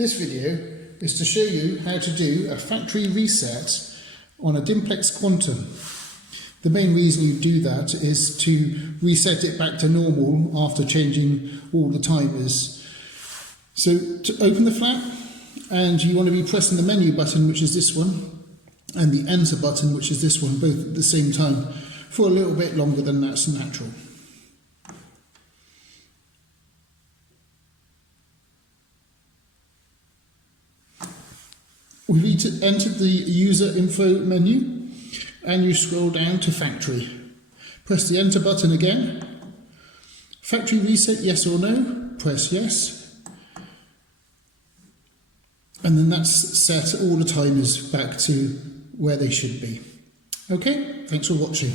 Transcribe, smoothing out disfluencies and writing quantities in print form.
This video is to show you how to do a factory reset on a Dimplex Quantum. The main reason you do that is to reset it back to normal after changing all the timers. So to open the flap, and you want to be pressing the menu button, which is this one, and the enter button, which is this one, both at the same time, for a little bit longer than that's natural. We've entered the user info menu and you scroll down to factory. Press the enter button again. Factory reset, yes or no, press yes. And then that's set all the timers back to where they should be. Okay, thanks for watching.